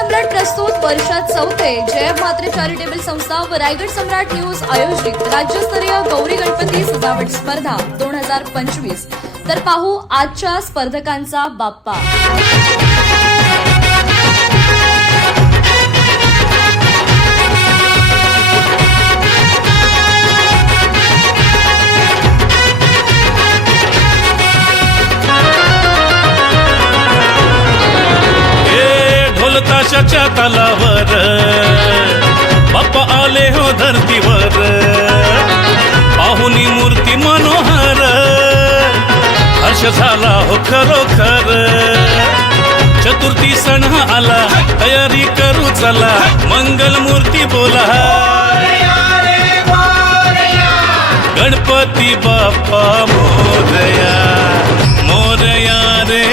सम्राट प्रस्तुत वर्षात चौथे जय म्हात्रे चॅरिटेबल संस्था व रायगड सम्राट न्यूज आयोजित राज्यस्तरीय गौरी गणपती सजावट स्पर्धा 2025। तर पाहू आजच्या स्पर्धकांचा बाप्पा। ताशाच्या तालावर बाप्पा आले हो धरतीवर, पाहुनी मूर्ती मनोहर, हर्ष झाला हो खरोखर। चतुर्थी सण आला, तयारी करू चला, मंगल मूर्ती बोला, गणपती बाप्पा मोरया मोरया रे